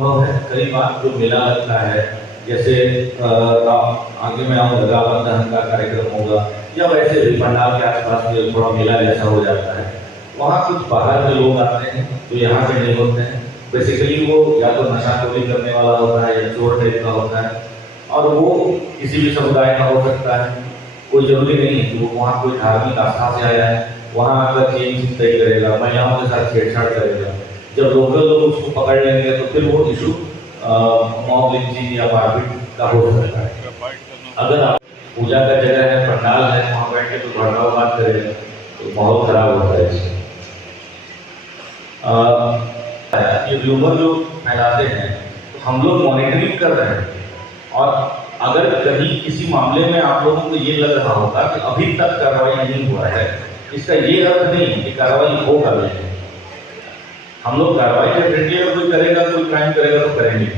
अनुभव है। कई बार जो मेला लगता है, जैसे आगे में आऊँ रावण दहन का कार्यक्रम होगा या वैसे भी पंडाल के आसपास में थोड़ा मेला जैसा हो जाता है, वहाँ कुछ बाहर के लोग आते हैं जो यहाँ के नहीं होते हैं। बेसिकली वो या तो नशाखोरी करने वाला होता है या चोर टाइप का होता है, और वो किसी भी समुदाय का हो सकता है। कोई जरूरी नहीं है कि वो वहाँ कोई धार्मिक आस्था से आया है, वहाँ आकर चेंज तय करेगा, महिलाओं के साथ छेड़छाड़ करेगा। जब लोकल लोग उसको पकड़ लेंगे तो फिर वो इशू मॉब लिंचिंग या मारपीट का हो सकता है। अगर आप पूजा का जगह है, पंडाल है, वहाँ बैठ के तो भड़काऊ बात करेगा तो माहौल खराब होता है इससे। ये र्यूमर जो फैलाते हैं तो हम लोग मॉनिटरिंग कर रहे हैं, और अगर कहीं किसी मामले में आप लोगों को ये लग रहा होगा कि अभी तक कार्रवाई नहीं हुआ है, इसका ये अर्थ नहीं है कि कार्रवाई होगा नहीं। हम लोग कार्रवाई डेफिनेटली अगर कोई करेगा, कोई क्राइम करेगा तो करेंगे।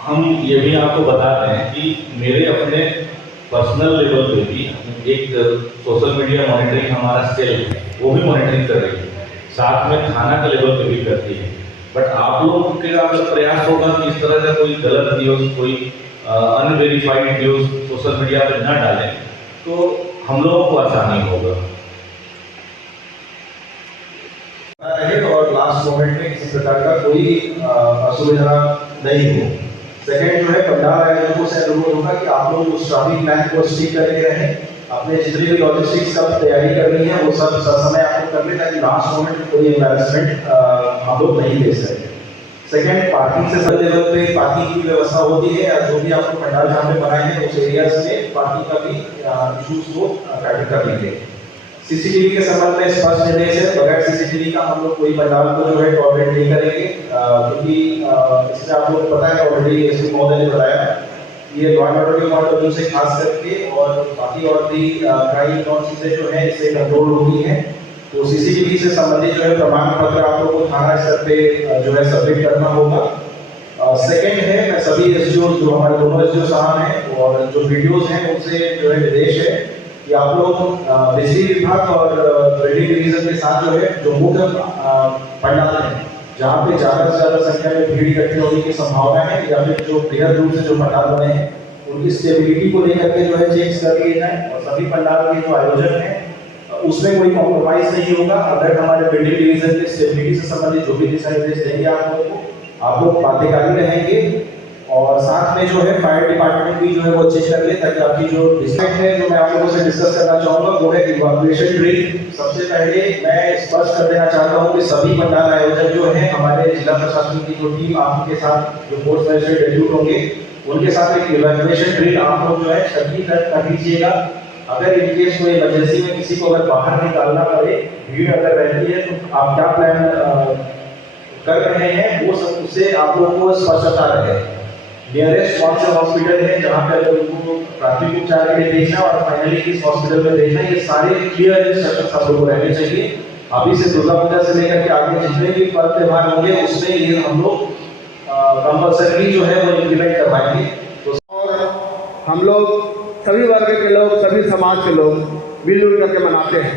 हम ये भी आपको बताते हैं कि मेरे अपने पर्सनल लेवल पे भी एक सोशल मीडिया मॉनिटरिंग हमारा सेल है, वो भी मॉनिटरिंग कर रही है, साथ में थाना के लेवल पे भी करती है। बट आप लोगों के अगर प्रयास होगा कि इस तरह का कोई गलत न्यूज़, कोई अनवेरीफाइड न्यूज़ सोशल मीडिया पर न डालें तो हम लोगों को आसानी होगा। और लास्ट मोमेंट में किसी प्रकार का कोई असुविधा नहीं हो। सेकेंड जो है पंडाल आयोजकों से अनुरोध होगा कि आप लोग उस ट्रैफिक प्लान को स्टिक करके रहें, अपने जितनी भी लॉजिस्टिक्स का तैयारी करनी है वो सब समय आपको कर ले, ताकि लास्ट मोमेंट में कोई एम्बैरेसमेंट हम लोग नहीं दे सकें। सेकेंड, पार्किंग से सब लेवल पे पार्किंग की व्यवस्था होती है, या जो भी आपको पंडाल जहाँ पे बनाए हैं उस एरियाज में पार्किंग का भी इशूज को टैकल कर लेंगे। सीसीटीवी के संबंध में स्पष्ट निर्देश है, बगैर सीसीटीवी का हम लोग कोई पंडाल को जो है टॉलरेट नहीं करेंगे, क्योंकि इससे आप लोग पता है ऑलरेडी एसपी महोदय ने बताया ये लॉ एंड ऑर्डर के पॉइंट ऑफ व्यू से खास करके, और बाकी और भी क्राइम और चीजें जो है इससे कंट्रोल होती हैं। तो सीसीटीवी से संबंधित जो है प्रमाण पत्र आप लोग को थाना स्तर पे जो है सबमिट करना होगा। सेकेंड है, मैं सभी एसडीओ जो हमारे दोनों एसडीओ साहब हैं और जो वीडियोज हैं उनसे जो है निर्देश है कि आप लोग बिजली विभाग और रेडी डिवीजन के साथ जो है जो मुख्य पंडाल है जहाँ पे ज्यादा से ज्यादा संख्या में भीड़ इकट्ठी होने की संभावना है, या फिर जो बृहद रूप से जो पंडाल बने हैं उनकी स्टेबिलिटी को लेकर के जो है चेक कर लिए जाए, और सभी पंडाल के जो आयोजन है उसमें कोई कॉम्प्रोमाइज नहीं होगा। अगर हमारे बिल्डिंग डिवीजन के स्टेबिलिटी से संबंधित जो भी दिशा निर्देश देंगे आप लोगों को, आप लोग बाध्यकारी रहेंगे। और साथ में जो है फायर डिपार्टमेंट भी जो है वो चेक कर ले, ताकि आपकी जो डिस्ट्रिक्ट है जो मैं आप लोगों से डिस्कस करना चाहूंगा वो है इवैक्यूएशन ड्रिल। सबसे पहले मैं स्पष्ट कर देना चाहता हूं कि सभी पंडाल आयोजक जो है हमारे जिला प्रशासन की जो टीम आपके साथ जो फोर्स मैजिस्ट्रेट डेप्यूट होंगे उनके साथ एक इवैक्यूएशन ड्रिल आप लोग जो है सभी तक कर लीजिएगा। अगर इनकेस कोई इमरजेंसी में किसी को अगर बाहर निकालना पड़े, भीड़ अगर रहती है, तो आप क्या प्लान कर रहे हैं वो सब उससे आप लोगों को स्पष्टता रहे। नियरेस्ट कौन सा हॉस्पिटल है जहाँ पे अगर उनको प्राथमिक उपचार के लिए भेजना और फाइनली किस हॉस्पिटल में भेजना, ये सारे क्लियर इंस्ट्रक्शंस आप लोगों को रहने चाहिए। अभी से दुर्गा पूजा से लेकर के आगे जितने भी पर्व त्योहार होंगे उसमें ये हम लोग कंपल्सरी जो है वो इम्प्लीमेंट करवाएंगे। तो और हम लोग सभी वर्ग के लोग, सभी समाज के लोग मिलजुल करके मनाते हैं,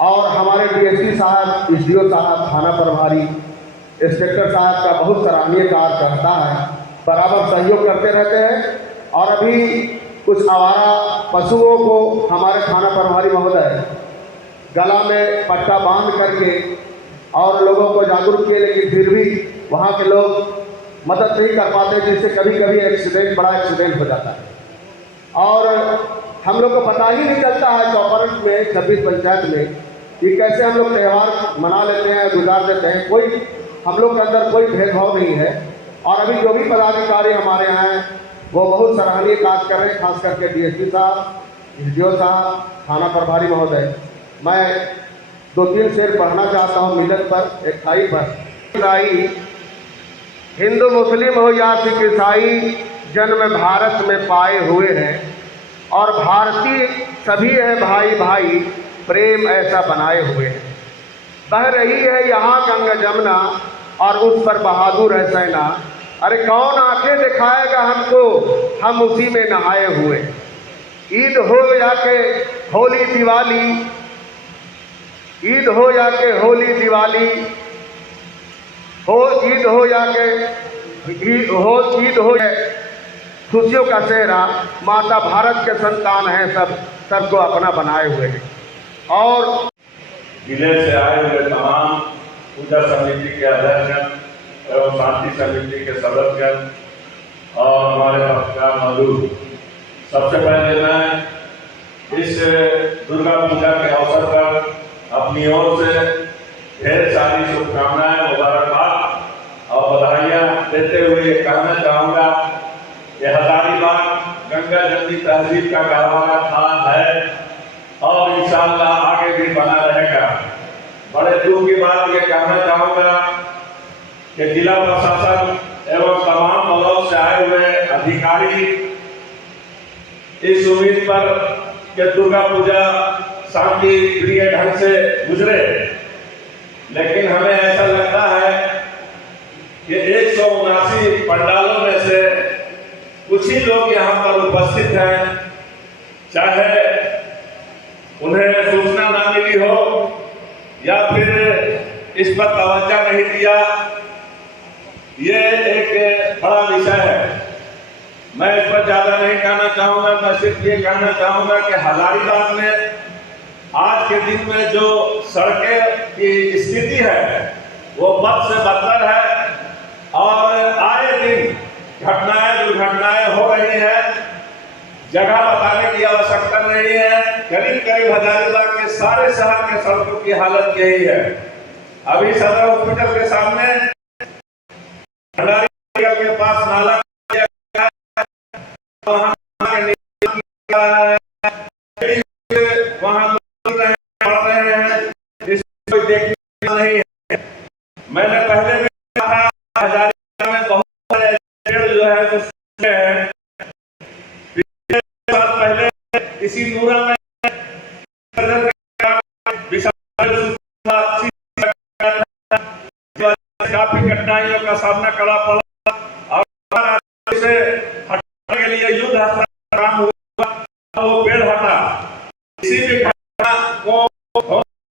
और हमारे डीएसपी साहब, एसडीओ साहब, थाना प्रभारी, इंस्पेक्टर साहब का बहुत सराहनीय कार्य करता है, बराबर सहयोग करते रहते हैं। और अभी कुछ आवारा पशुओं को हमारे थाना प्रभारी महोदय गला में पट्टा बांध करके और लोगों को जागरूक किए, लेकिन फिर भी वहाँ के लोग मदद नहीं कर पाते, जिससे कभी कभी एक्सीडेंट, बड़ा एक्सीडेंट हो जाता है। और हम लोग को पता ही नहीं चलता है चौपरन में, 26 पंचायत में, कि कैसे हम लोग त्यौहार मना लेते हैं, गुजार देते हैं। कोई हम लोग के अंदर कोई भेदभाव नहीं है। और अभी जो भी पदाधिकारी हमारे यहाँ हैं वो बहुत सराहनीय कार्य कर रहे हैं, खास करके डीएसपी साहब, एसडीओ साहब, थाना प्रभारी महोदय। मैं 2-3 शेर पढ़ना चाहता हूँ मिलन पर, 28 पर। हिंदू मुस्लिम हो या सिख ईसाई, जन्म भारत में पाए हुए हैं, और भारतीय सभी है भाई भाई, प्रेम ऐसा बनाए हुए हैं। बह रही है यहाँ गंगा जमुना, और उस पर बहादुर है सेना। अरे कौन आंखें दिखाएगा हमको, हम उसी में नहाए हुए। ईद हो या के होली दिवाली, ईद हो या के होली दिवाली, हो ईद हो या खुशियों का सेहरा, माता भारत के संतान हैं सब, सबको अपना बनाए हुए हैं। और जिले से आए हुए तमाम पूजा समिति के अध्यक्ष एवं शांति समिति के सदस्य और हमारे पत्रकार मौजूद, सबसे पहले मैं इस दुर्गा पूजा के अवसर पर अपनी ओर से ढेर सारी शुभकामनाएं, मुबारकबाद और बधाइयाँ देते हुए कहना चाहूँगा कि हजारीबाग गंगा जमुनी तहसील का गहवारा थान है और इंशाअल्लाह आगे भी बना रहेगा। बड़े दुख की बात ये कहना चाहूँगा कि जिला प्रशासन एवं तमाम ब्लॉक से आए हुए अधिकारी इस उम्मीद पर कि दुर्गा पूजा शांति प्रिय ढंग से गुजरे, लेकिन हमें ऐसा लगता है कि 179 पंडालों में से कुछ ही लोग यहाँ पर उपस्थित हैं, चाहे उन्हें सूचना ना मिली हो या फिर इस पर तवज्जो नहीं दिया। ये एक बड़ा विषय है, मैं इस पर ज्यादा नहीं कहना चाहूँगा। मैं सिर्फ ये कहना चाहूँगा कि हजारीबाग में आज के दिन में जो सड़कें की स्थिति है वो बद से बदतर है और आए दिन दुर्घटनाएं हो रही हैं। जगह बताने की आवश्यकता नहीं है, करीब हजारीबाग के सारे शहर के सड़कों की हालत यही है। अभी सदर हॉस्पिटल के सामने के पास नाला वहां पड़ रहे हैं, इसको देखना नहीं है। मैंने पहले भी कहा हजारीबाग में बहुत सारे पेड़ जो है पहले इसी नूरा में काफी कठिनाइयों का सामना करना पड़ा और इसे हटाने के लिए युद्ध काम हुआ, वो पेड़ हटा। किसी भी घटना को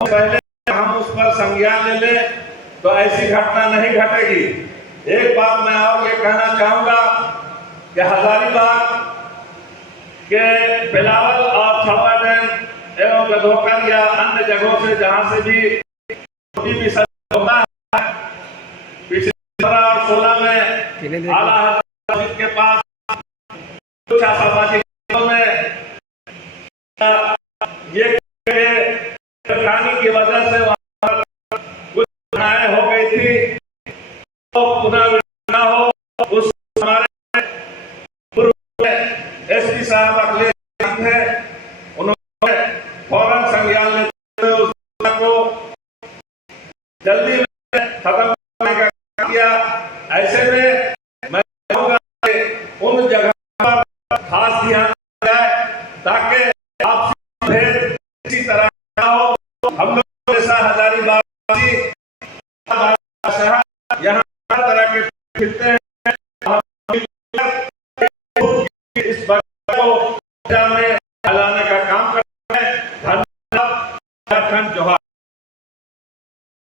पहले हम उस पर संज्ञान ले लें तो ऐसी घटना नहीं घटेगी। एक बात मैं और ये कहना चाहूंगा कि हजारीबाग के बिलावल और छावा डैम एवं गधोकर या अन्य जगहों से जहां से भी विसर्जन होता है, पिछले 15 और 16 में आला हजरत के पास कुछ असामाजिक में ये की वजह से वहां पर कुछ घटनाएं हो गई थी, तो पुनः न हो। उस हमारे पूर्व एसपी साहब अगले थे, उन्होंने फौरन संज्ञान लेते हुए उस को जल्दी में खत्म करने का किया। ऐसे में मैं कहूँगा कि उन जगह पर खास ध्यान जाए ताकि